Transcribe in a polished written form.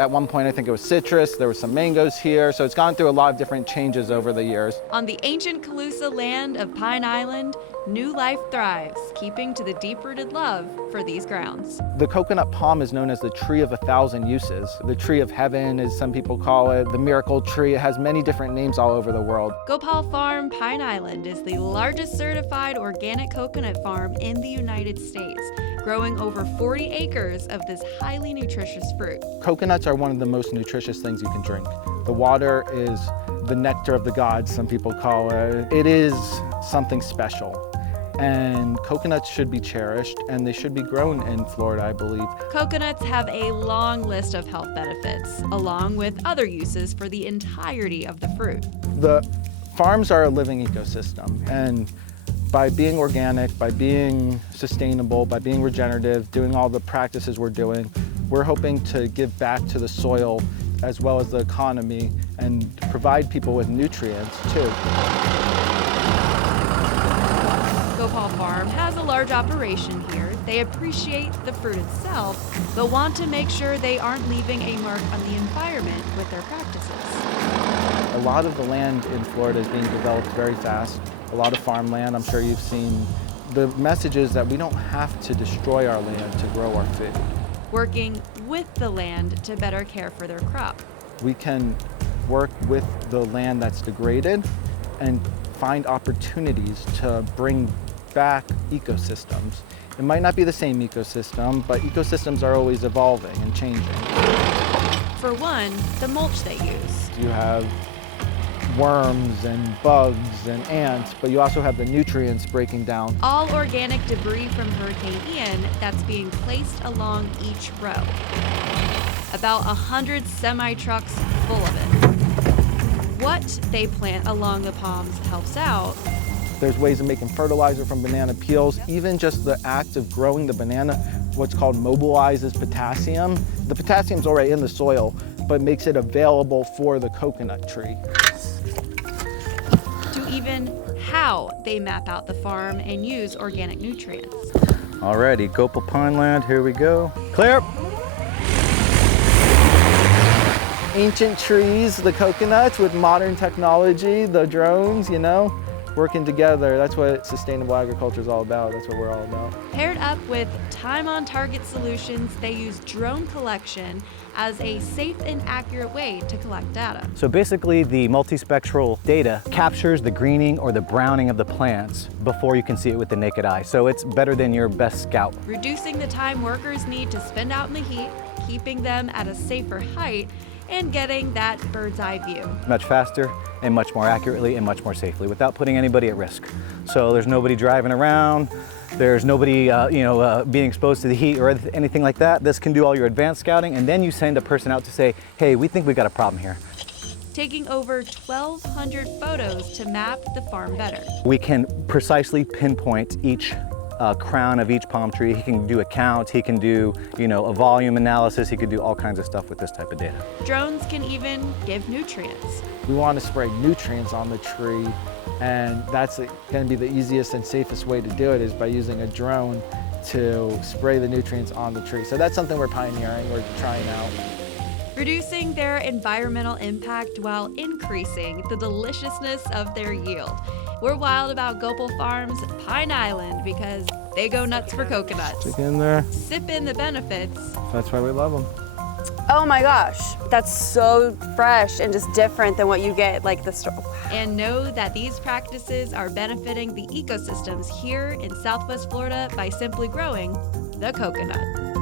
At one point, I think it was citrus. There were some mangoes here. So it's gone through a lot of different changes over the years. On the ancient Calusa land of Pine Island, new life thrives, keeping to the deep-rooted love for these grounds. The coconut palm is known as the tree of 1,000 uses. The tree of heaven, as some people call it, the miracle tree. It has many different names all over the world. Gopal Farm Pine Island is the largest certified organic coconut farm in the United States, growing over 40 acres of this highly nutritious fruit. Coconuts are one of the most nutritious things you can drink. The water is the nectar of the gods, some people call it. It is something special. And coconuts should be cherished, and they should be grown in Florida, I believe. Coconuts have a long list of health benefits, along with other uses for the entirety of the fruit. The farms are a living ecosystem, and by being organic, by being sustainable, by being regenerative, doing all the practices we're doing, we're hoping to give back to the soil as well as the economy and provide people with nutrients too. Gopal Farm has a large operation here. They appreciate the fruit itself, but want to make sure they aren't leaving a mark on the environment with their practices. A lot of the land in Florida is being developed very fast. A lot of farmland, I'm sure you've seen. The message is that we don't have to destroy our land to grow our food. Working with the land to better care for their crop. We can work with the land that's degraded and find opportunities to bring back ecosystems. It might not be the same ecosystem, but ecosystems are always evolving and changing. For one, the mulch they use. You have worms and bugs and ants, but you also have the nutrients breaking down. All organic debris from Hurricane Ian that's being placed along each row. About 100 semi-trucks full of it. What they plant along the palms helps out. There's ways of making fertilizer from banana peels. Even just the act of growing the banana, what's called mobilizes potassium. The potassium's already in the soil, but makes it available for the coconut tree. To even how they map out the farm and use organic nutrients. Alrighty, Gopal Pineland, here we go. Clear! Ancient trees, the coconuts with modern technology, the drones, you know, working together. That's what sustainable agriculture is all about. That's what we're all about. Paired up with time-on-target solutions, they use drone collection as a safe and accurate way to collect data. So basically the multispectral data captures the greening or the browning of the plants before you can see it with the naked eye. So it's better than your best scout. Reducing the time workers need to spend out in the heat, keeping them at a safer height, and getting that bird's eye view. Much faster and much more accurately and much more safely without putting anybody at risk. So there's nobody driving around, there's nobody being exposed to the heat or anything like that. This can do all your advanced scouting, and then you send a person out to say, hey, we think we got a problem here. Taking over 1,200 photos to map the farm better. We can precisely pinpoint each crown of each palm tree. He can do a count, he can do, a volume analysis, he can do all kinds of stuff with this type of data. Drones can even give nutrients. We want to spray nutrients on the tree, and that's going to be the easiest and safest way to do it is by using a drone to spray the nutrients on the tree. So that's something we're pioneering, we're trying out. Reducing their environmental impact while increasing the deliciousness of their yield. We're wild about Gopal Farms Pine Island because they go nuts for coconuts. Stick in there. Sip in the benefits. That's why we love them. Oh my gosh, that's so fresh and just different than what you get like the store. And know that these practices are benefiting the ecosystems here in Southwest Florida by simply growing the coconut.